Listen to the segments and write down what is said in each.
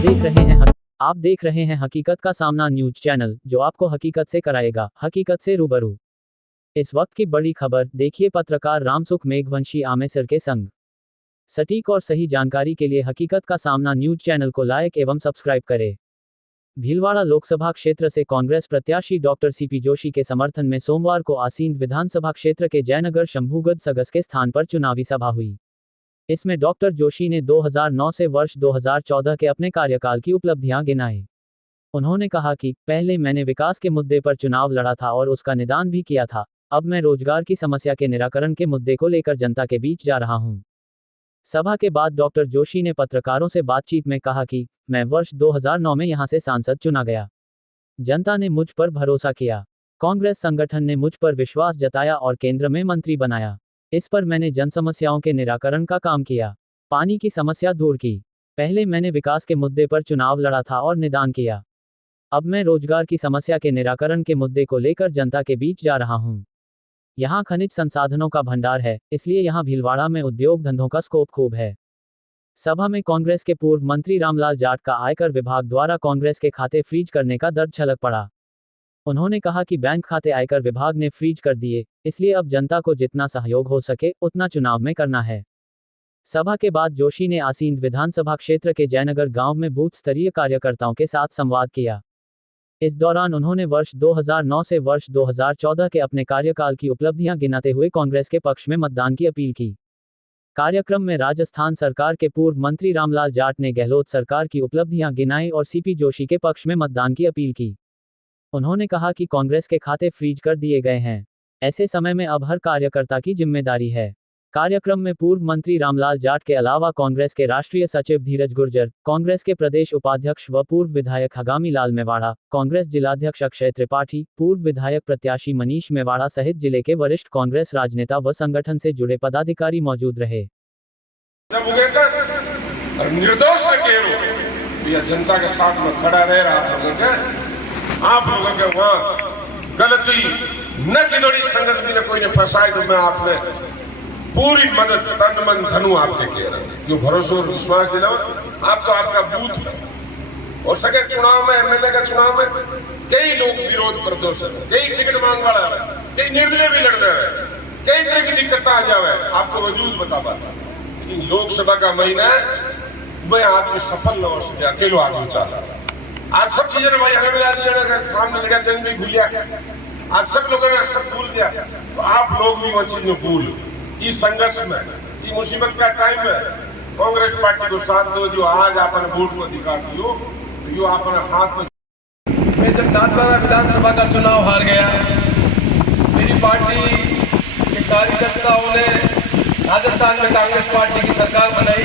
आप देख रहे हैं हकीकत का सामना न्यूज चैनल, जो आपको हकीकत से कराएगा हकीकत से रूबरू। इस वक्त की बड़ी खबर देखिए, पत्रकार रामसुख मेघवंशी आमेसर के संग। सटीक और सही जानकारी के लिए हकीकत का सामना न्यूज चैनल को लाइक एवं सब्सक्राइब करें। भीलवाड़ा लोकसभा क्षेत्र से कांग्रेस प्रत्याशी डॉक्टर सीपी जोशी के समर्थन में सोमवार को आसीन विधानसभा क्षेत्र के जयनगर शंभूगढ़ सगस के स्थान पर चुनावी सभा हुई। इसमें डॉक्टर जोशी ने 2009 से वर्ष 2014 के अपने कार्यकाल की उपलब्धियां गिनाई। उन्होंने कहा कि पहले मैंने विकास के मुद्दे पर चुनाव लड़ा था और उसका निदान भी किया था। अब मैं रोजगार की समस्या के निराकरण के मुद्दे को लेकर जनता के बीच जा रहा हूं। सभा के बाद डॉक्टर जोशी ने पत्रकारों से बातचीत में कहा कि मैं वर्ष 2009 में यहां से सांसद चुना गया। जनता ने मुझ पर भरोसा किया, कांग्रेस संगठन ने मुझ पर विश्वास जताया और केंद्र में मंत्री बनाया। इस पर मैंने जन समस्याओं के निराकरण का काम किया, पानी की समस्या दूर की। पहले मैंने विकास के मुद्दे पर चुनाव लड़ा था और निदान किया। अब मैं रोजगार की समस्या के निराकरण के मुद्दे को लेकर जनता के बीच जा रहा हूं। यहाँ खनिज संसाधनों का भंडार है, इसलिए यहाँ भीलवाड़ा में उद्योग धंधों का स्कोप खूब है। सभा में कांग्रेस के पूर्व मंत्री रामलाल जाट का आयकर विभाग द्वारा कांग्रेस के खाते फ्रीज करने का दर्द छलक पड़ा। उन्होंने कहा कि बैंक खाते आयकर विभाग ने फ्रीज कर दिए, इसलिए अब जनता को जितना सहयोग हो सके उतना चुनाव में करना है। सभा के बाद जोशी ने आसीन विधानसभा क्षेत्र के जयनगर गांव में बूथ स्तरीय कार्यकर्ताओं के साथ संवाद किया। इस दौरान उन्होंने वर्ष 2009 से वर्ष 2014 के अपने कार्यकाल की उपलब्धियां गिनाते हुए कांग्रेस के पक्ष में मतदान की अपील की। कार्यक्रम में राजस्थान सरकार के पूर्व मंत्री रामलाल जाट ने गहलोत सरकार की उपलब्धियां गिनाई और सीपी जोशी के पक्ष में मतदान की अपील की। उन्होंने कहा कि कांग्रेस के खाते फ्रीज कर दिए गए हैं, ऐसे समय में अब हर कार्यकर्ता की जिम्मेदारी है। कार्यक्रम में पूर्व मंत्री रामलाल जाट के अलावा कांग्रेस के राष्ट्रीय सचिव धीरज गुर्जर, कांग्रेस के प्रदेश उपाध्यक्ष व पूर्व विधायक हगामी लाल मेवाड़ा, कांग्रेस जिलाध्यक्ष अक्षय त्रिपाठी, पूर्व विधायक प्रत्याशी मनीष मेवाड़ा सहित जिले के वरिष्ठ कांग्रेस राजनेता व संगठन से जुड़े पदाधिकारी मौजूद रहे। निर्दोष जनता के साथ में खड़ा रह रहा आप लोगों के वहां गलती न की थोड़ी संगत ने कोई ने फंसाए तो मैं आपने पूरी मदद तन मन धनु आपके कह रहा हूं। जो भरोसा और विश्वास दिलाओ, आप तो आपका बूथ है। हो सके चुनाव में, एमएलए का चुनाव में कई लोग विरोध प्रदर्शन, कई टिकट मांग वाला है, कई निर्दलीय भी लड़ रहे हैं, कई तरह की दिक्कत आ जावे, आपको वजूद बता पाता। लेकिन लोकसभा का महीना है, वह आदमी सफल न हो सके, अकेलो आदमी चाहता है। आज सब चीजें भाई हमें सामने लगा जन भी भूल गया, आज सब लोगों ने सब भूल गया, तो आप लोग भी वो चीज में भूल। इस संघर्ष में, इस मुसीबत का टाइम है, कांग्रेस पार्टी को साथ दो। जो आज आपने वोट को अधिकार दियो, तो यो अपने हाथ में। मैं जब नाथद्वारा विधानसभा का चुनाव हार गया, मेरी पार्टी के कार्यकर्ताओं ने राजस्थान में कांग्रेस पार्टी की सरकार बनाई।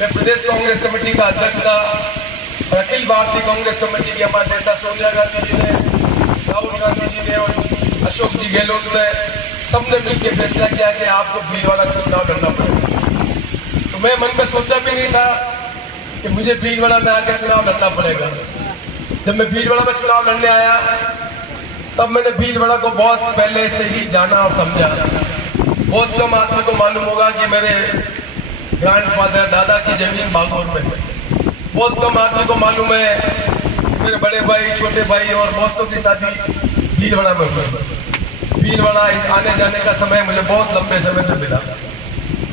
मैं प्रदेश कांग्रेस कमेटी का अध्यक्ष था और अखिल भारतीय कांग्रेस कमेटी की हमारे नेता सोनिया गांधी जी ने, राहुल गांधी जी ने और अशोक जी गहलोत ने सबने मिलकर फैसला किया कि आपको भीलवाड़ा का चुनाव लड़ना पड़ेगा। तो मैं मन में सोचा भी नहीं था कि मुझे भीलवाड़ा में आकर चुनाव लड़ना पड़ेगा। जब मैं भीलवाड़ा में चुनाव लड़ने आया, तब मैंने भीलवाड़ा को बहुत पहले से ही जाना और समझा। बहुत कम आदमी को मालूम होगा कि मेरे ग्रैंडफादर दादा की जमीन बागौर में है। बहुत कम आदमी को मालूम है मेरे बड़े भाई, छोटे भाई और दोस्तों की शादी भीलवाड़ा में हुई। भीलवाड़ा इस आने जाने का समय मुझे बहुत लंबे समय से मिला।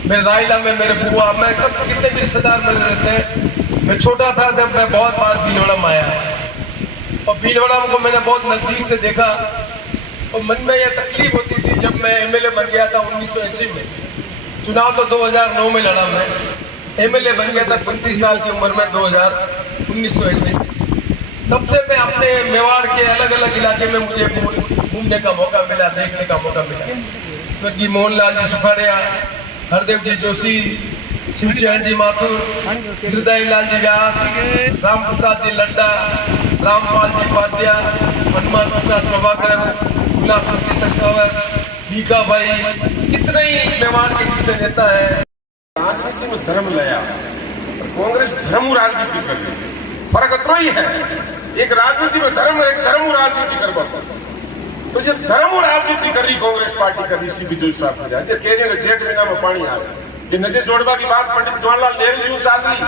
मेरे रायला में मेरे बुआ, मैं सब कितने भी रिश्तेदार मेरे रहते हैं। मैं छोटा था जब मैं बहुत बार भीलवाड़ा में आया और भीलवाड़ा को मैंने बहुत नजदीक से देखा और मन में यह तकलीफ होती थी। जब मैं एमएलए बन गया था 1980 में, चुनाव तो 2009 में लड़ा, मैं एमएलए बन गया था 35 साल की उम्र में 1980। तब से मैं अपने मेवाड़ के अलग अलग इलाके में मुझे घूमने का मौका मिला, देखने का मौका मिला। स्वर्गीय मोहनलाल जी सुखाड़िया, हरदेव जी जोशी, शिवचरण जी माथुर, हृदय लाल जी व्यास, राम प्रसाद जी लड्डा, रामपाल जी उपाध्याय, हनुमान प्रसाद प्रभाकर, गुलाब शक्ति सखावत, भीखा भाई, कितने ही मेवाड़ के कितने नेता है। राजनीति में धर्म लाया, कांग्रेस धर्म राजनीति कर रही है। फर्क इतना ही है, एक राजनीति में धर्म, एक धर्म राजनीति कर पाता। तो जब धर्म राजनीति कर रही कांग्रेस पार्टी कर रही, सीपी जोशी साहब कह रहे जेठ महीना में पानी आ रहा है, ये नदी जोड़वा की बात पंडित जवाहरलाल नेहरू जी चल रही।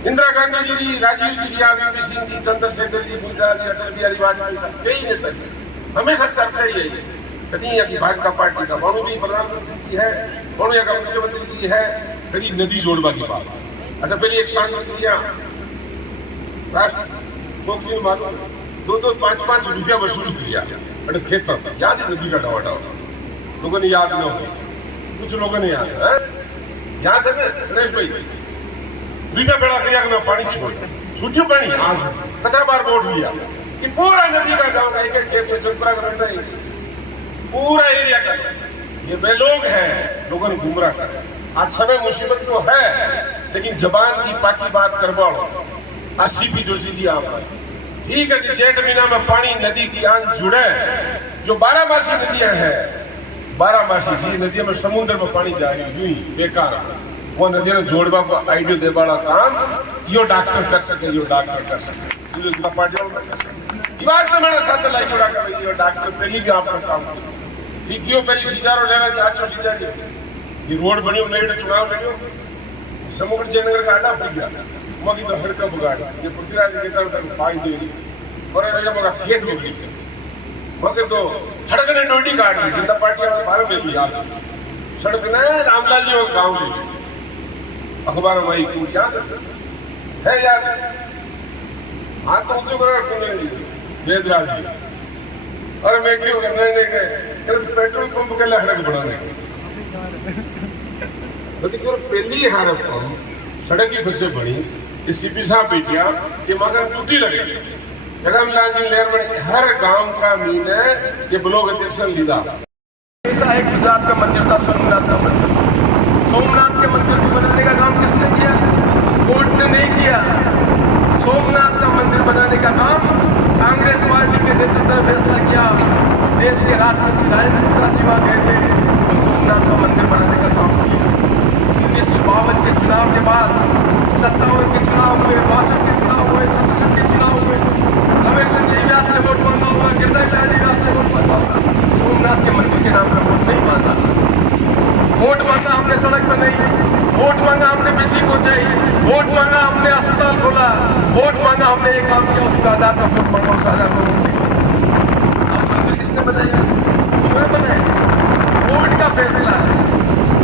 इंदिरा गांधी जी की, राजीव जी की, वीपी सिंह जी, चंद्रशेखर जी, गुजराल जी, अटल बिहारी वाजपेयी साहब, कई नेता जी हमेशा चर्चा ही है कभी की भाजपा पार्टी का मानू भी प्रधानमंत्री जी है, मानू का मुख्यमंत्री जी है, कभी नदी जोड़वा की बात। अच्छा पहले एक सांसद जी राष्ट्र चौकी में मालूम 2-5 रुपया वसूल किया अरे खेत याद है नदी का डवाटा लोगों ने याद न हो, कुछ लोगों ने याद है ना गणेश भाई रुपया बेड़ा किया कि पानी छोड़ छूटियो पानी आज कितना बार वोट लिया कि पूरा नदी का गांव का एक खेत में चंपरा का रहता है पूरा एरिया का ये वे लोग हैं लोगों ने गुमराह कर। आज समय मुसीबत तो है लेकिन जबान की पाकी बात करवाओ। आज सीपी जोशी जी आप ठीक है कि जेठ महीना में पानी नदी की आन जुड़े जो 12 नदियां हैं 12 जी नदियों में समुद्र में पानी जा रही यूं ही बेकार वो नदियों ने जोड़वा को आइडियो दे वाला काम यो डॉक्टर कर सके यो डॉक्टर कर सके पार्टी वाला कर सके वास्तव में साथ लाई जोड़ा कर यो डॉक्टर पहली भी आपका काम ठीक क्यों पहली सीधारो लेना जी आचो सीधा जी ये रोड बनियो नए चुनाव लड़ियो समुद्र जयनगर का आटा फट गया मगी तो हड़का बुगाड़ी ये पृथ्वीराज कहता है पाई दे और ऐसा मगा खेत हो गई मगे तो हड़क ने डोडी काट दी जनता पार्टी वाले बाहर में भी याद सड़क ने रामलाल जी और गांव ले अखबार वही को क्या है यार हाँ तो ऊंचे करो वेदराज जी और मैं क्यों नहीं के पेट्रोल पंप के लिए हड़क बढ़ाने पहली हारत सड़क की बच्चे बनी सीपी साहब बेटिया ये मगर टूटी लगे जगमलाल जी लहर में हर गांव का मीन है ये ब्लॉक अध्यक्ष लीदा ऐसा एक गुजरात का मंदिर था सोमनाथ का मंदिर। सोमनाथ के मंदिर को बनाने का काम किसने किया? कोर्ट ने नहीं किया। सोमनाथ का मंदिर बनाने का काम कांग्रेस पार्टी के नेतृत्व में फैसला किया। देश के राष्ट्रपति राजेंद्र प्रसाद जी वहां गए थे तो सोमनाथ का मंदिर बनाने का काम किया। 1952 के चुनाव के बाद 57 के चुनाव हुए, 62 के चुनाव हुए, 67 के चुनाव हुए, रमेश जी व्यास ने वोट मांगा हुआ, गिरधर जी व्यास ने वोट मांगा हुआ, सोमनाथ के मंदिर के नाम पर वोट नहीं मांगा। वोट मांगा हमने सड़क बनाई, वोट मांगा हमने बिजली पहुंचाई, वोट मांगा हमने अस्पताल खोला, वोट मांगा हमने ये काम किया, उसका आधार पर वोट मांगा, उस आधार पर वोट नहीं मांगा। अब मंदिर किसने बनाया? उन्होंने बनाया। कोर्ट का फैसला है।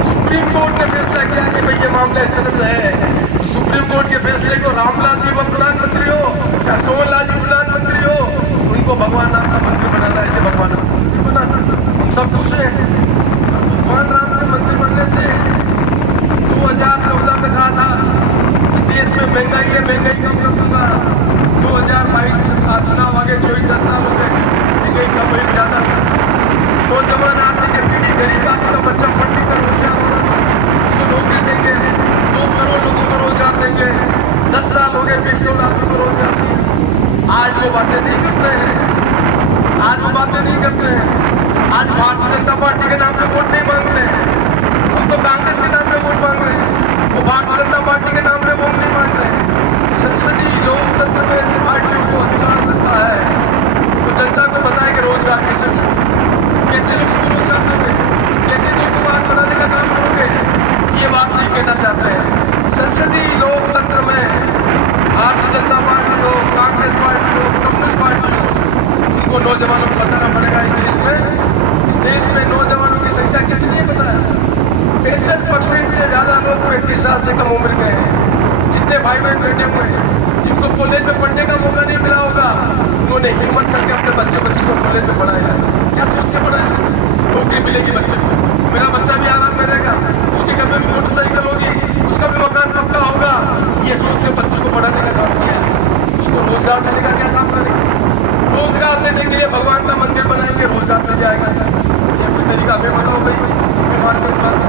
सुप्रीम कोर्ट ने फैसला किया कि भाई ये मामला इस तरह से है तो सुप्रीम कोर्ट के फैसले को रामलाल जी वो प्रधानमंत्री हो चाहे सोहनलाल जी प्रधानमंत्री हो उनको भगवान राम का मंदिर बनाना है। भगवान राम का मंदिर बनाना हम सब खुश हैं। भगवान राम के मंदिर बनने से 2014 में कहा था कि देश में महंगाई है, महंगाई कम कर दूंगा। 2022 का चुनाव आगे 24-10 साल हो गए, महंगाई कम हुई ज्यादा। नौजवान आदमी के पीढ़ी गरीब आदमी का बच्चा पढ़ लिख कर होशियार हो रहा है, उसको नौकरी देंगे, 2 करोड़ लोगों को रोजगार देंगे। 10 साल हो गए 20 करोड़ आदमी को रोजगार दिया। आज वो बातें नहीं करते हैं, आज वो बातें नहीं करते हैं। आज भारतीय जनता पार्टी के नाम पे वोट नहीं मांगते हैं, हम तो कांग्रेस के नाम पे वोट मांग रहे हैं, वो भारतीय जनता पार्टी के नाम पे वोट नहीं मांग रहे हैं। संसदीय लोकतंत्र में पार्टियों को अधिकार मिलता है तो जनता को बताए कि रोजगार कैसे कैसे लोगों को रोजगार दोगे, कैसे लोगों को आज बनाने का काम करोगे, ये बात नहीं कहना चाहते हैं। संसदीय लोकतंत्र में भारतीय जनता पार्टी हो, कांग्रेस पार्टी हो, कम्युनिस्ट पार्टी हो, उनको नौजवानों को बताना पड़ेगा इस देश में नौजवानों की संख्या कितनी है पता है? 63% से ज्यादा लोग 21 साल से कम उम्र के हैं। जितने भाई बहन बैठे हुए हैं जिनको कॉलेज में पढ़ने का मौका नहीं मिला होगा उन्होंने हिम्मत करके अपने बच्चे को कॉलेज में पढ़ाया है। क्या सोच के पढ़ाया? नौकरी मिलेगी बच्चे को, मेरा बच्चा भी आराम में रहेगा, उसके घर में भी मोटरसाइकिल होगी, उसका भी मकान पक्का होगा। ये सोच के बच्चे को पढ़ाने का काम किया है। उसको रोजगार देने का क्या काम करेगा? रोजगार देने के लिए भगवान का मंदिर बनाएंगे, रोजगार मिल जाएगा। ये कोई तरीका हमें बताओ भाई, हमें मानते इस बात को।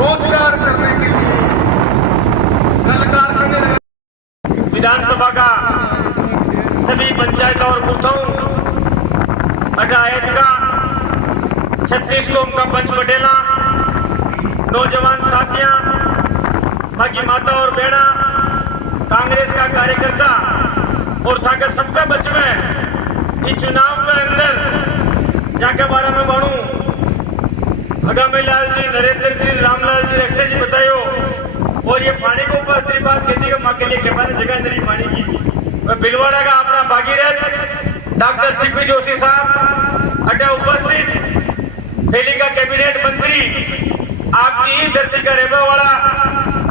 रोजगार करने के लिए कल कारखाने विधानसभा का सभी पंचायत और बूथों 18 का 36 कोम का पंच बटेला नौजवान साथियां बाकी माता और बेड़ा कांग्रेस का कार्यकर्ता और था के सबका बच में इस चुनाव के अंदर जाके बारे में बनू भगामी लाल जी, नरेंद्र जी, रामलाल जी, अक्षय जी बतायो और ये पानी के ऊपर त्रिपात खेती का माँ के लिए खेपाने जगह नहीं पानी की। मैं भिलवाड़ा का अपना भागीरथ डॉक्टर सीपी जोशी साहब अटे उपस्थित, दिल्ली का कैबिनेट मंत्री आपकी ही धरती का रहने वाला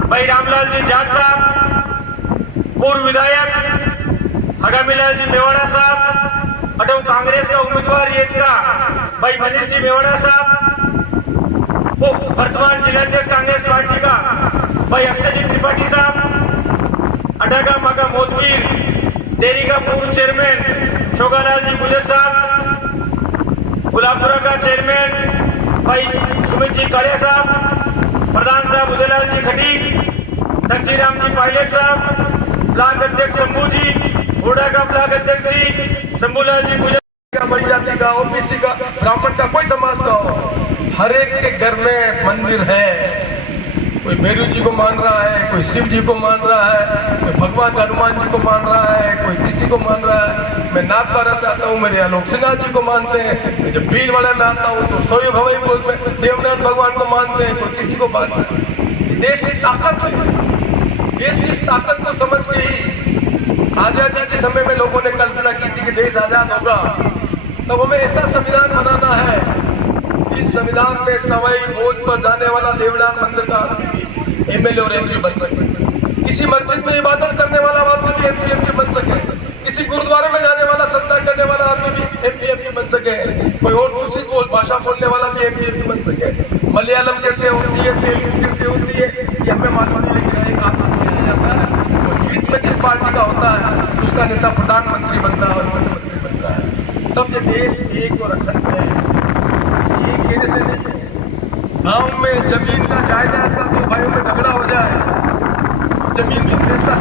भाई रामलाल जी जाट साहब, पूर्व विधायक हगामीलाल जी मेवाड़ा साहब, अटे कांग्रेस का उम्मीदवार ये का भाई मनीष जी मेवाड़ा साहब, वो वर्तमान जिलाध्यक्ष कांग्रेस पार्टी का भाई अक्षय जी त्रिपाठी साहब, अटाका माका मोदवीर डेयरी का पूर्व चेयरमैन छोगालाल जी गुजर साहब, गुलाबपुरा का चेयरमैन भाई सुमित जी कालिया साहब, प्रधान साहब उदयलाल जी खटीक, धनजीराम जी पायलट साहब, ब्लॉक अध्यक्ष शंभू जी, हुडा का ब्लॉक अध्यक्ष जी शंभूलाल जी गुजर, बड़ी जाति का, ओबीसी का, ब्राह्मण का, कोई समाज का हो, हर एक के घर में मंदिर है। कोई भैरव जी को मान रहा है, कोई शिव जी को मान रहा है, कोई भगवान हनुमान जी को मान रहा है, कोई किसी को मान रहा है। मैं नाथद्वारा से आता हूँ, मेरे यहाँ लोग सिन्हा जी को मानते हैं। मैं जब भीलवाड़ा में आता हूँ तो सोई भवई बोल में देवनाथ भगवान को मानते हैं, कोई किसी को मानते हैं। देश की ताकत है, देश की ताकत को समझ के ही आजादी के समय में लोगों ने कल्पना की थी कि देश आजाद होगा। तब हमें ऐसा संविधान बनाना है जिस संविधान में सवाई भोज पर जाने वाला देवलान मंदिर का आदमी भी एमएलए और एमपी बन सके, किसी मस्जिद में इबादत करने वाला आदमी भी एमपी बन सके, किसी गुरुद्वारे में जाने वाला सत्संग करने वाला आदमी भी एमपी बन सके, कोई और दूसरी भाषा बोलने वाला भी एमपी बन सके। मलयालम कैसे होती है, तेलुगु कैसे होती है, ये हमें मालूम नहीं, लेकिन एक आदमी किया जाता है। वो जीत में जिस पार्टी का होता है उसका नेता प्रधानमंत्री बनता है और मुख्यमंत्री बनता है। तब ये देश एक और अखंड है, एक कहने से नहीं। गाँव में जमीन का जायदाद का दो भाइयों में झगड़ा हो जाए, जमीन की फैसला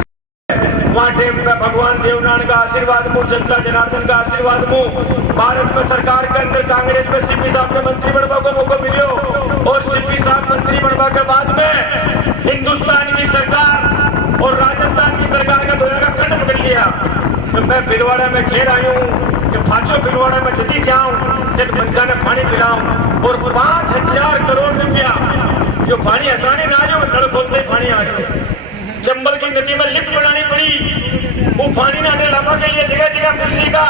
वहाँ टेम में भगवान देवनाथ का आशीर्वाद मु, जनता जनार्दन का आशीर्वाद मु, भारत में सरकार के अंदर कांग्रेस में सीपी साहब ने मंत्री बनवा को मौका मिलो और सीपी साहब मंत्री बनवा के बाद में हिंदुस्तान की सरकार और राजस्थान की सरकार का दोया का खंड पकड़ लिया। तो मैं भिलवाड़ा में घेर आई हूँ कि पांचों भिलवाड़ा में जदी जाऊं जब बनका ने पानी पिलाऊं और 5,000 करोड़ रुपया जो पानी आसानी ना जो नल खोलते ही पानी आ गया। चंबल की नदी में लिफ्ट बनानी पड़ी, वो पानी ना लाभा के लिए जगह जगह बिजली का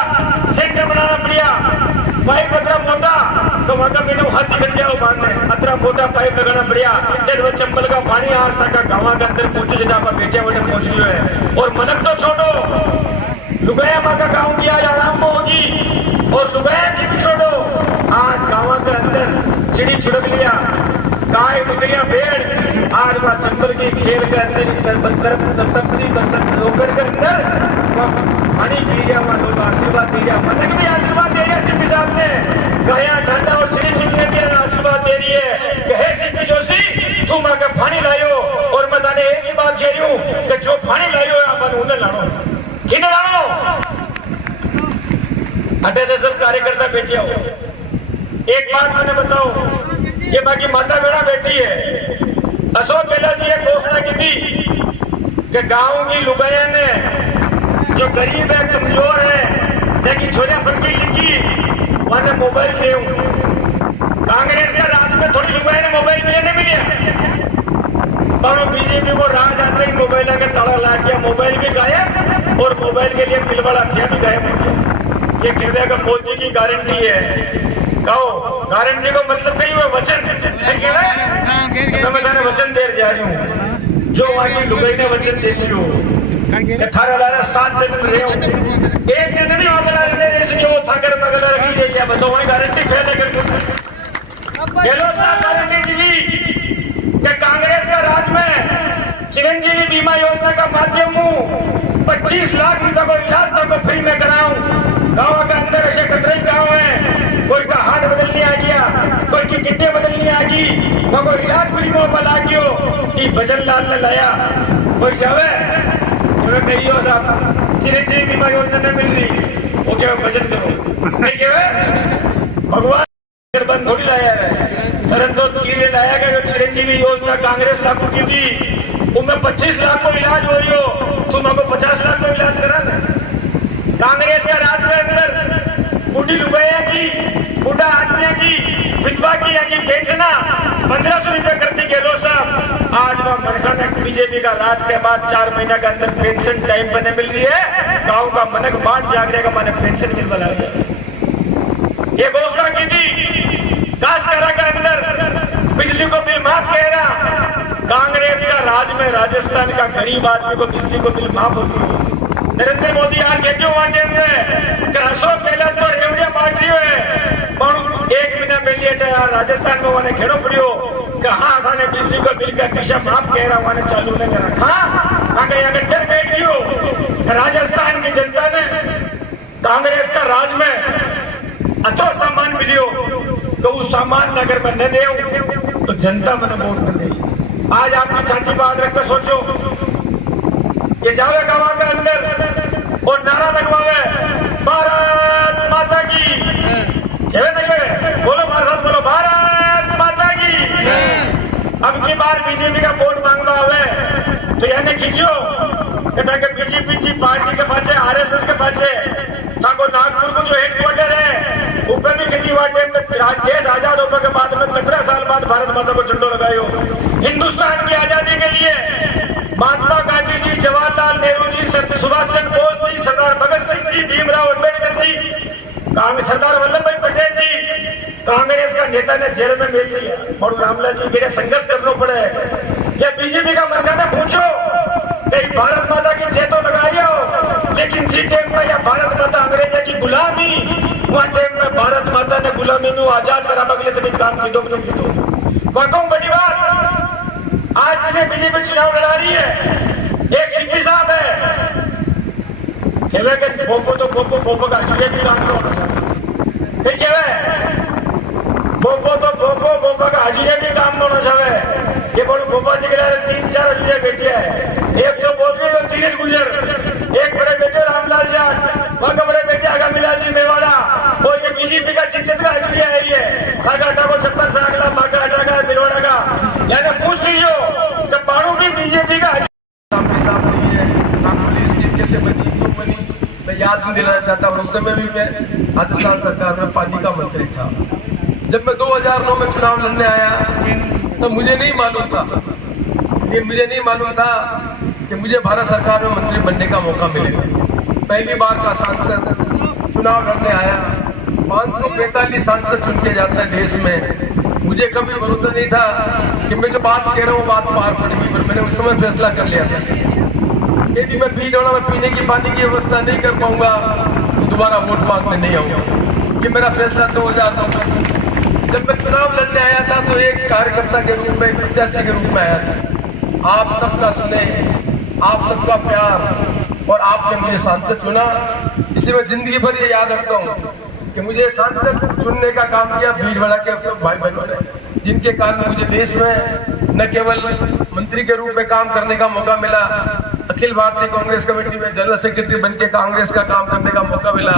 सेंटर बनाना पड़ा। पाइप अतरा मोटा तो वहां का मैंने हाथ दिखट गया बांधने, अतरा मोटा पाइप लगाना पड़ा जब वह चंबल का पानी आज तक गाँव के अंदर पहुंचे जहाँ पर बेटिया बड़े पहुंच गए है। और मनक तो छोड़ो, लुगाया माँ का गाँव की आज आराम में होगी और लुगाया की भी छोड़ो, आज गाँव के अंदर चिड़ी छुड़क लिया, गाय बकरियां भेड़ आज वह चंबल की खेल के अंदर तपती बरसत लोकर के अंदर पानी पी गया, वह लोग आशीर्वाद दे गया, मनक भी आशीर्वाद दे रहा सीपी साहब ने, गाया डांडा और चिड़ी छुड़ने भी आशीर्वाद दे रही है कि हे सीपी जोशी तुम आकर पानी लायो। और मैं ताने एक ही बात कह रही हूँ कि जो पानी लायो अपन उन्हें लाड़ो, किन्हें लाड़ो, अटे से सब कार्यकर्ता बैठे हो। एक बात मैंने बताओ, ये बाकी माता बेड़ा बैठी है, अशोक गहलोत जी घोषणा की थी कि गांव की लुगाया ने जो गरीब है कमजोर है लेकिन छोरिया फटकी लिखी वहां मोबाइल दे। कांग्रेस का राज में थोड़ी लुगाया ने मोबाइल मिले नहीं मिले, पर बीजेपी को राज आते ही मोबाइल के ताला ला दिया, मोबाइल भी गायब और मोबाइल के लिए बिलवाड़ा किया भी गायब हो गया। ये कहते हैं मोदी की गारंटी है, कहो गारंटी को मतलब कहीं हुआ वचन, मैं वचन दे जा रही हूँ जो वहां की लुगाई ने वचन दे दी हो 7 जन्म रहे हो, एक दिन नहीं वहां बना रहे वो थाकर मगला रखी जाइए, बताओ वही गारंटी फैले गारंटी दी कि कांग्रेस का राज में चिरंजीवी बीमा योजना का माध्यम 25 लाख रुपए को इलाज तक फ्री में कराऊं। गाँव के अंदर ऐसे कतरे गाँव है, कोई का हाथ बदलने आ गया, कोई की किड्नी बदलने आ गई, वो इलाज फ्री में बला गयो, ये भजन लाल ने लाया कोई जावे कही हो साहब चिरंजीवी बीमा योजना नहीं मिल रही, वो क्या भजन करो नहीं क्या भगवान बंद थोड़ी लाया है, तरंतो लाया गया चिरंजीवी योजना कांग्रेस लागू की थी, उनमें 25 लाख को इलाज हो रही हो, तुम हमको 50 लाख को इलाज करा दे। कांग्रेस का राज के अंदर बूढ़ी लुगाया की, बूढ़ा आदमी की, विधवा की पेंशना 1500 रुपए करती के रोज साहब, आज वह मनखा ने बीजेपी का राज के बाद 4 महीने के अंदर पेंशन टाइम पर नहीं मिल रही है, गांव का मनक बाट जागरेगा माने पेंशन मिल बना ये घोषणा की थी घासकरा के अंदर बिजली को बिल माफ कह रहा। कांग्रेस का राज में राजस्थान का गरीब आदमी को बिजली को बिल माफ होगी। नरेंद्र मोदी यार के क्यों वाटे में अशोक गहलोत तो रेवड़िया बांट रही है, पर 1 महीना पहले यार राजस्थान में वहां खेड़ो पड़ियो कहाँ खाने बिजली को बिल का पीछा माफ कह रहा वहां चालू नहीं कर रखा। आगे आगे डर बैठ गयो। राजस्थान की जनता ने कांग्रेस का राज में अथो सम्मान मिलियो तो उस सम्मान अगर मैं न दे तो जनता मैंने वोट न दे। आज आपकी चाची बात रख कर सोचो, ये जावे गांव के अंदर और नारा लगवावे भारत माता की, कहे ना कहे बोलो हमारे साथ बोलो भारत माता की। अब की बार बीजेपी का वोट मांगना आवे तो यानी खींचो कहता कि बीजेपी पार्टी के पाछे आरएसएस के पाछे ताको नागपुर को जो हेडक्वार्टर है ऊपर भी कितनी वाटे में देश आजाद होने के बाद में 17 साल बाद भारत माता को झंडो लगायो। हिंदुस्तान की आजादी के लिए महात्मा गांधी जी, जवाहरलाल नेहरू जी, सुभाष चंद्र बोस जी, सरदार भगत सिंह जी, भीमराव अम्बेडकर जी, सरदार वल्लभ भाई पटेल जी, कांग्रेस का नेता ने जेल में मिल लिया और रामलाल जी मेरे संघर्ष करना पड़े। ये बीजेपी का मंत्री ने पूछो कि भारत माता की जय तो लगा रही हो, लेकिन जी टाइम में या भारत माता अंग्रेजों की गुलामी वहां टाइम में भारत माता ने गुलामी में आजाद करा बगले तक काम की दो वहां बड़ी बात। आज जिसे बीजेपी चुनाव लड़ा रही है एक सिद्धि साहब है पोपो तो पोपो का ये भी काम होना चाहिए। ठीक है पोपो तो पोपो का हजीरे भी काम होना चाहिए। ये बोलो पोपा जी के 3-4 हजीरे बेटी है, एक तो बोल रही हो 3 गुजर, एक बड़े बेटे रामलाल जाट, वहां का बड़े बेटे आगामीलाल जी मेवाड़ा और ये बीजेपी का चित्त का हजीरा है। ये आटा को 70 से अगला बाका आटा का बिलवाड़ा का यानी पूछ लीजिए कि पारू भी बीजेपी का कैसे बनी क्यों बनी मैं याद नहीं दिलाना चाहता। और उस समय भी मैं राजस्थान सरकार में पानी का मंत्री था। जब मैं 2009 में चुनाव लड़ने आया तो मुझे नहीं मालूम था कि मुझे भारत सरकार में मंत्री बनने का मौका मिलेगा। पहली बार का सांसद चुनाव लड़ने आया, 545 सांसद चुन के जाता है देश में। मुझे कभी भरोसा नहीं था कि मैं जो बात कह रहा हूँ बात पार पड़ेगी, पर मैंने उस समय फैसला कर लिया था यदि मैं भीलवाड़ा में पीने की पानी की व्यवस्था नहीं कर पाऊंगा तो दोबारा वोट मांगने नहीं आऊंगा। ये मेरा फैसला 2009 था। जब मैं चुनाव लड़ने आया था तो एक कार्यकर्ता के रूप में, एक प्रत्याशी के रूप में आया था। आप सबका स्नेह, आप सबका प्यार और आपने मुझे सांसद चुना, इसलिए मैं जिंदगी भर ये याद रखता हूँ कि मुझे सांसद चुनने का काम किया भीलवाड़ा के सब भाई बहनों ने, जिनके कारण मुझे देश में न केवल मंत्री के रूप में काम करने का मौका मिला, अखिल भारतीय कांग्रेस कमेटी में जनरल सेक्रेटरी बनके कांग्रेस का काम करने का मौका मिला।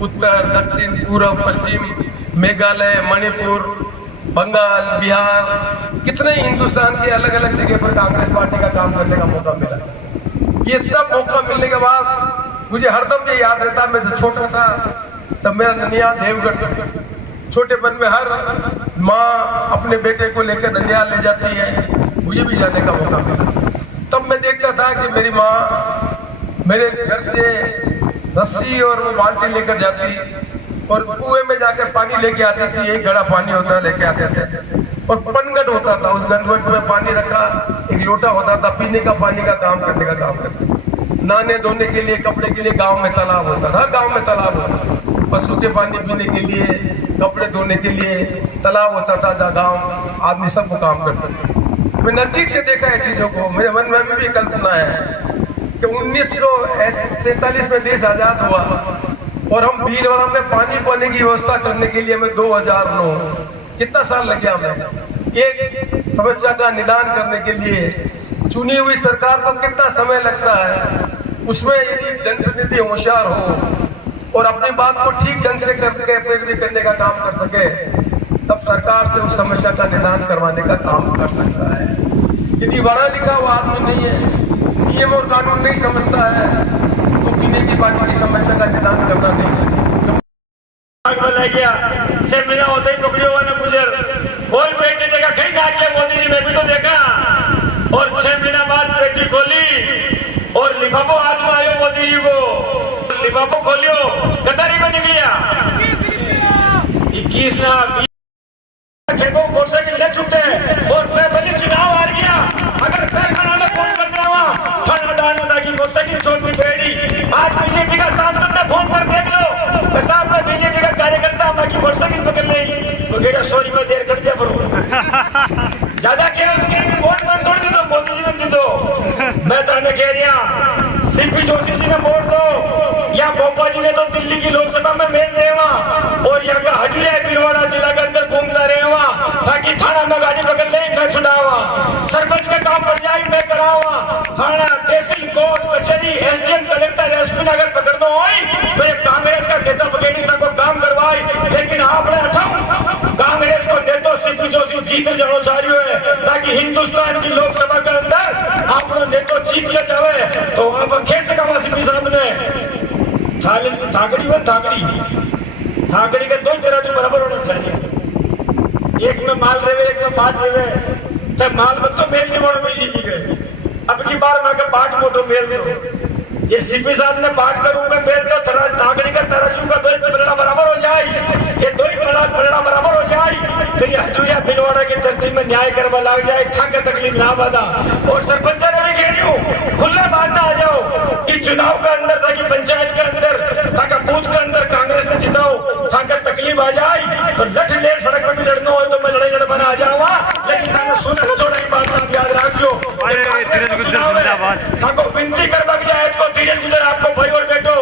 उत्तर, दक्षिण, पूर्व, पश्चिम, मेघालय, मणिपुर, बंगाल, बिहार, कितने हिंदुस्तान के अलग अलग जगह पर कांग्रेस पार्टी का काम करने का मौका मिला। ये सब मौका मिलने के बाद मुझे हरदम ये याद रहता, मैं जब छोटा था तब मेरा ननिया देवगढ़, छोटेपन में हर माँ अपने बेटे को लेकर ननियाल ले जाती है, मुझे भी जाने का मौका मिला। तब मैं देखता था कि मेरी माँ मेरे घर से रस्सी और वो बाल्टी लेकर जाती और कुएं में जाकर पानी लेके आती थी। एक घड़ा पानी होता लेके आते थे और पनगट होता था, उस गनगट में पानी रखा, एक लोटा होता था, पीने का पानी का काम करने का काम करते। नहाने धोने के लिए, कपड़े के लिए गांव में तालाब होता था, हर गांव में तालाब होता था। पशु के पानी पीने के लिए, कपड़े धोने के लिए तालाब होता था, जहाँ गाँव आदमी सबको काम करते थे। मैं नजदीक से देखा है चीजों को। मेरे मन में भी कल्पना है कि 1947 में देश आजाद हुआ और हम भीलवाड़ा में पानी पाने की व्यवस्था करने के लिए मैं 2009 कितना साल लग गया। मैं एक समस्या का निदान करने के लिए चुनी हुई सरकार को कितना समय लगता है, उसमें यदि जनप्रतिनिधि होशियार हो और अपनी बात को ठीक ढंग से करके पैरवी करने का काम कर सके, तब सरकार से उस समस्या का निदान करवाने का काम कर सकता है। यदि पढ़ा लिखा हुआ आदमी नहीं है, नियम और कानून नहीं समझता है, तो पीने की पानी की समस्या का निदान करना नहीं सकता। गया 6 महीना होते ही टुकड़ियों वाले गुजर बोल पेट देखा कहीं ना किया मोदी जी, मैं भी तो देखा। और 6 महीना बाद लिफाफो हाथ में आयो मोदी जी को, लिफाफो खोलियो, गद्दारी में निकलिया 21 ना 20 को मोटरसाइकिल ले चुके और मैं बड़ी चुनाव हार गया। अगर मैं थाना में फोन कर दिया थाना दान होता की मोटरसाइकिल छोड़ दी बेड़ी। आज बीजेपी का सांसद ने फोन कर देख लो साहब, मैं बीजेपी का कार्यकर्ता बाकी मोटरसाइकिल पकड़ ली वो गेटा 100 रुपये देर कर दिया पर ज्यादा क्या वोट मत तोड़ दी तो मोदी जी ने दी दो। मैं तो कह रहा सीपी जोशी जी ने वोट दो या गोपा जी ने तो दिल्ली की लोकसभा में मेल दे और यहाँ का हजूरिया भीलवाड़ा जिला के अंदर घूमता रहे ताकि थाना में गाड़ी पकड़ ले मैं छुड़ावा, सरपंच में काम पड़ जाए मैं करावा, थाना तहसील कोर्ट कचहरी एसडीएम कलेक्टर एसपी नगर पकड़ दो तो कांग्रेस का नेता पकड़ी तक को काम करवाई। लेकिन आपने कांग्रेस को नेता सीपी जोशी जीत जाना चाह रही है ताकि हिंदुस्तान की लोकसभा के अंदर आप नेता जीत के जावे तो वहां पर खेल सका सीपी साहब ने थाकड़ी के दो तरह जो बराबर होना चाहिए, एक में माल रहे एक में बाट रहे चाहे माल में तो मेल नहीं मोड़ बीजेपी के। अब की बार मैं बाट मोटो मेल दो ये सीपी साहब ने बाट का रूप में मेल दो थाकड़ी का तराजू का दो पलड़ा बराबर हो जाए, ये दो ही पलड़ा बराबर हो जाए तो ये हजूरिया भीलवाड़ा की धरती में न्याय करवा लग जाए, थाके तकलीफ ना बाधा। और सरपंच ने भी कह रही हूँ खुला बात ना आ जाओ कि चुनाव के अंदर ताकि पंचायत के अंदर ताकि बूथ के अंदर कांग्रेस ने जिताओ ताकि तकलीफ आ जाए तो लठ लेर सड़क पर भी लड़ना हो तो मैं लड़े बना आ जाऊंगा। लेकिन सुनना छोड़ा की बात आप याद रखो थाको विनती कर जाए तो धीरज गुजर आपको भाई और बेटो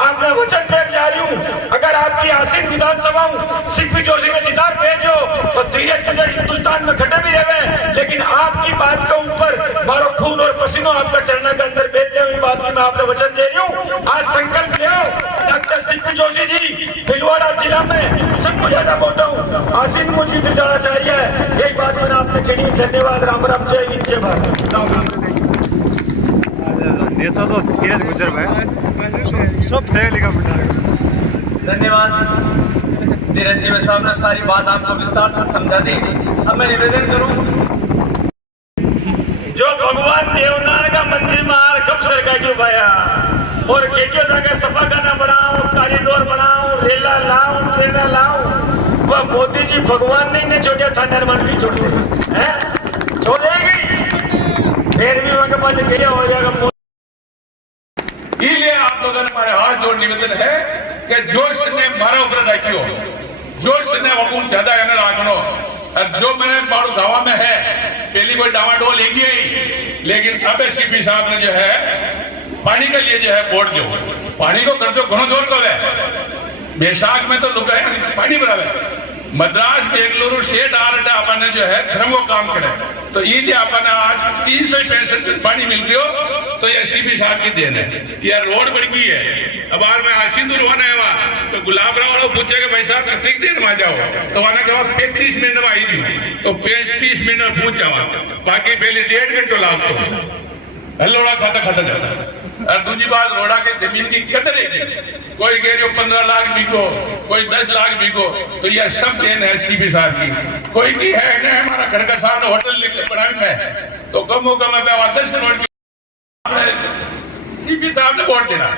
आपने वचन देकर जा रही हूँ अगर आपकी आसीन विधानसभा सीपी जोशी में जितार भेजो तो धीरज गुजर हिंदुस्तान में खड़े भी रहे। लेकिन आपकी बात के ऊपर मारो खून और पसीनो आपका चरणों के अंदर भेज दे बात की मैं आपने वचन दे रही हूँ। आज संकल्प ले डॉक्टर सीपी जोशी जी भीलवाड़ा जिला में सबको ज्यादा वोट आसीन को जीत जाना चाहिए, यही बात मैंने आपने कही। धन्यवाद। राम राम जय हिंद जय भारत। नेता तो धीरज गुजर भाई सब फैलेगा। धन्यवाद धीरज जी साहब ने सारी बात आपको विस्तार से समझा दी। अब मैं निवेदन करूं जो भगवान देवनार का मंदिर में आर कब सरकार क्यों भाया और क्यों जाकर सफा खाना बनाओ कॉरिडोर बनाओ रेला लाओ ट्रेना लाओ वह मोदी जी भगवान ने छोड़िया था निर्माण भी छोड़ छोड़ेगी फिर भी वहां के पास गया हो जाएगा। इसलिए आप लोगों ने हमारे हाथ जोड़ निवेदन है कि जोश ने मारा ऊपर रखियो जोश ने वकून ज्यादा है ना राखनो जो मैंने बाड़ू गावा में है पहली कोई डावाडोल लेगी ही। लेकिन अब सीपी साहब ने जो है पानी के लिए जो है वोट दो पानी को कर दो घणो जोर को बैसाख में तो लोग पानी बराबर मद्रास बेंगलुरु शेड आरटा अपन जो है धर्म को काम करे तो ये अपन आज 365 पानी मिल रही हो तो ये सीपी साहब की देन है। ये रोड बढ़ गई है। अब आज मैं आशिंदुर होना है वहां तो गुलाबराव वालों पूछेगा भाई साहब कितनी देर में जाओ तो वहां कहा 35 मिनट में आई थी तो 35 मिनट में पूछ जावा बाकी पहले 1.5 घंटे लाभ तो हल्लोड़ा खाता खाता जाता। और दूसरी बात रोड़ा के जमीन की कदर है कोई कह रही हो 15 लाख बिको कोई 10 लाख बिको तो यह सब देन है सीपी साहब की। कोई की है ना हमारा घर का सामने होटल बनाए में तो कम हो कम 10 करोड़ सीपी साहब ने वोट देना।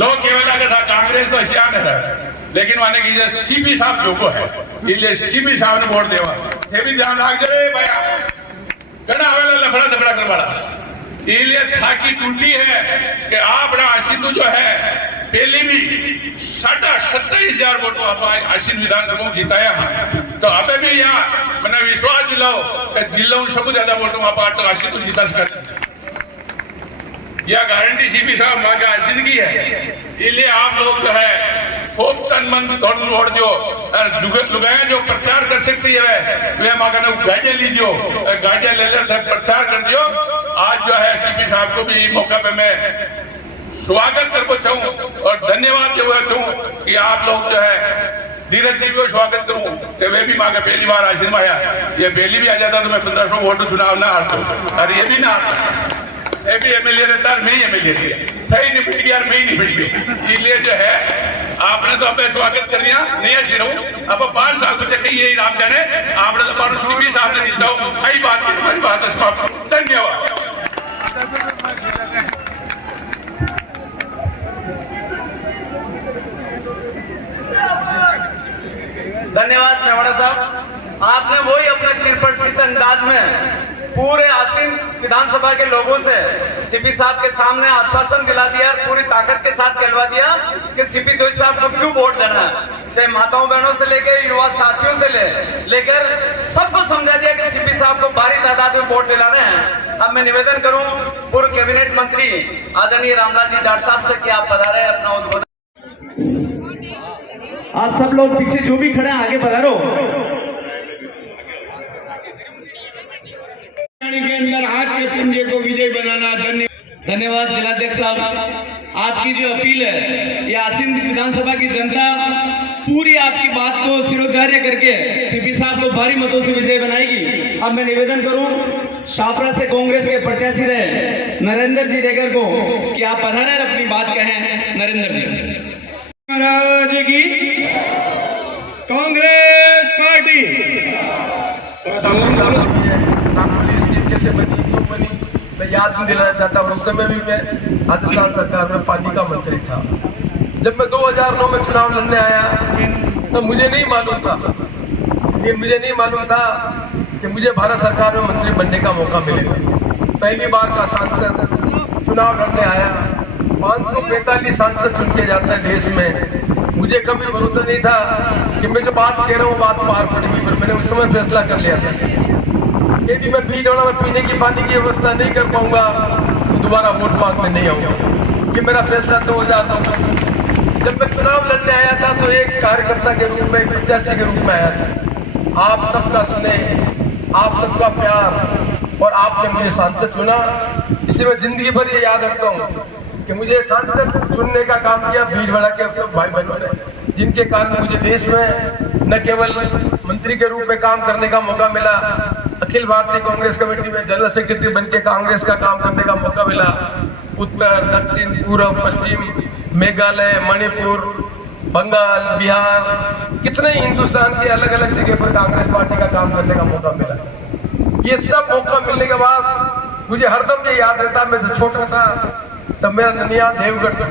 लोग केवल अगर कांग्रेस तो अशियान है लेकिन माने की सीपी साहब जो को है इसलिए सीपी साहब ने वोट देवा थे भी ध्यान रख दे भैया कड़ा आवेला लफड़ा दबड़ा करवाड़ा इसलिए थाकी टूटी है कि आप आशिंदु जो है पहले भी 27,500 वोटों आप आशीन विधानसभा में जिताया तो अबे भी यहाँ मैंने विश्वास दिलाओ कि जिला सब ज्यादा वोटों आप आशिंदु जिता सकते यह गारंटी सीपी साहब माँ के आशीन की है। इसलिए आप लोग जो है खूब तन मन दोनों वोट दो लुगाया जो प्रचार कर सकती है वे माँ का गाड़ियां लीजियो गाड़ियां ले प्रचार कर दियो। आज जो है सीपी साहब को भी मौका पे मैं स्वागत करना चाहूँ और धन्यवाद देना चाहूँ कि आप लोग जो है धीरज जी को स्वागत करूँ कि वे भी माँ का पहली बार आशीन में आया ये पहली भी आ जाता तो मैं 1500 वोट चुनाव ना हारता और ये भी ना ये भी एमएलए रहता मैं ही एमएलए थे नहीं पिट गया मैं ही नहीं पिट गया। इसलिए जो है आपने तो अपने स्वागत कर लिया नहीं ऐसी रहूं अब 5 साल बच्चे कही यही राम जाने आपने तो बार सीपी साहब ने जीता आई बात की तुम्हारी बात समाप्त। धन्यवाद। आपने वही अपने चिरपरिचित अंदाज में पूरे आसीन विधानसभा के लोगों से सीपी साहब के सामने आश्वासन दिला दिया और पूरी ताकत के साथ कहलवा दिया कि सीपी जोशी साहब को क्यों वोट देना है। चाहे माताओं बहनों से लेकर युवा साथियों से लेकर सबको समझा दिया कि सीपी साहब को भारी तादाद में वोट दिला रहे हैं। अब मैं निवेदन करूं पूर्व कैबिनेट मंत्री आदरणीय रामलाल जी जाट साहब से कि आप पधारे अपना उद्बोधन। आप सब लोग पीछे जो भी खड़े हैं आगे पधारो। के अंदर हाथ के पुंजे को विजय बनाना। धन्यवाद जिलाध्यक्ष साहब, आपकी जो अपील है ये आसीन विधानसभा की जनता पूरी आपकी बात को सिरोधार्य करके सीपी साहब को भारी मतों से विजय बनाएगी। अब मैं निवेदन करूं शाहपुरा से कांग्रेस के प्रत्याशी रहे नरेंद्र जी रेगर को कि आप पधारें और अपनी बात कहें। नरेंद्र जी महाराज की कांग्रेस पार्टी। कैसे बनी क्यों बनी मैं याद नहीं दिलाना चाहता। और उस समय भी मैं राजस्थान सरकार में पानी का मंत्री था। जब मैं 2009 में चुनाव लड़ने आया तो मुझे नहीं मालूम था कि मुझे भारत सरकार में मंत्री बनने का मौका मिलेगा। पहली बार का सांसद चुनाव लड़ने आया। 545 सांसद चुन के जाते हैं देश में। मुझे कभी भरोसा नहीं था कि मैं जो बात कह रहा हूँ बात पार पड़ेगी, पर मैंने उस समय फैसला कर लिया था यदि मैं भीलवाड़ा में पीने की पानी की व्यवस्था नहीं कर पाऊंगा तो दोबारा वोट मांगने नहीं आऊंगा। ये मेरा फैसला 2009 का। जब मैं चुनाव लड़ने आया था तो एक कार्यकर्ता के रूप में, एक प्रत्याशी के रूप में आया था। आप सबका स्नेह, आप सबका प्यार और आपने मुझे सांसद चुना। इसलिए मैं जिंदगी भर ये याद रखता हूँ कि मुझे सांसद चुनने का काम किया भीलवाड़ा के सब भाई बहनों ने, जिनके कारण मुझे देश में न केवल मंत्री के रूप में काम करने का मौका मिला, अखिल भारतीय कांग्रेस कमेटी में जनरल सेक्रेटरी बनके कांग्रेस का काम करने का मौका मिला। उत्तर, दक्षिण, पूर्व, पश्चिम, मेघालय, मणिपुर, बंगाल, बिहार, कितने हिंदुस्तान के अलग अलग जगह पर कांग्रेस पार्टी का काम करने का मौका मिला। ये सब मौका मिलने के बाद मुझे हरदम ये याद रहता, मैं जब छोटा था तब मेरा ननियाल देवगढ़ था।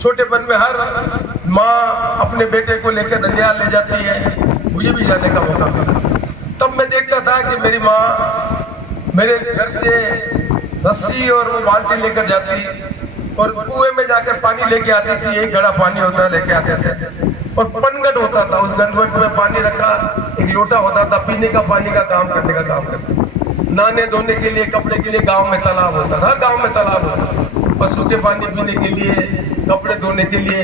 छोटेपन में हर माँ अपने बेटे को लेकर ननियाल ले जाती है, मुझे भी जाने का मौका मिला। तब मैं देखता था कि मेरी माँ मेरे घर से रस्सी और वो बाल्टी लेकर जाती और कुएं में जाकर पानी लेके आती थी। एक घड़ा पानी होता लेके आते थे और पनगट होता था, उस गनगट में पानी रखा, एक लोटा होता था, पीने का पानी का काम करने का काम करते। नहाने धोने के लिए, कपड़े के लिए गांव में तालाब होता था, हर गांव में तालाब होता था। पशु के पानी पीने के लिए, कपड़े धोने के लिए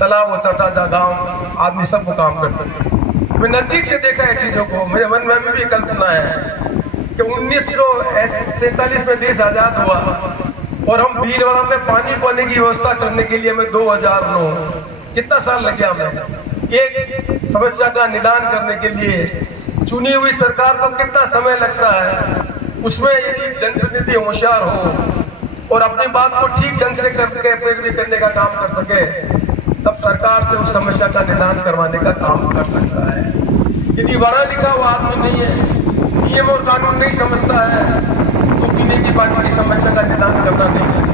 तालाब होता था जहाँ गाँव आदमी सबको काम करते थे। मैं नजदीक से देखा है चीजों को। मेरे मन में भी कल्पना है कि 1947 में देश आजाद हुआ और हम भीलवाड़ा में पानी पाने की व्यवस्था करने के लिए मैं 2009 कितना साल लग गया हमें एक समस्या का निदान करने के लिए। चुनी हुई सरकार को कितना समय लगता है, उसमें यदि जनप्रतिनिधि होशियार हो और अपनी बात को ठीक ढंग से करके पैरवी करने का काम कर सके तब सरकार से उस समस्या का निदान करवाने का काम कर सकता है। यदि पढ़ा लिखा हुआ आदमी नहीं है, नियम और कानून नहीं समझता है तो पीने की पानी की समस्या का निदान करना नहीं सकता।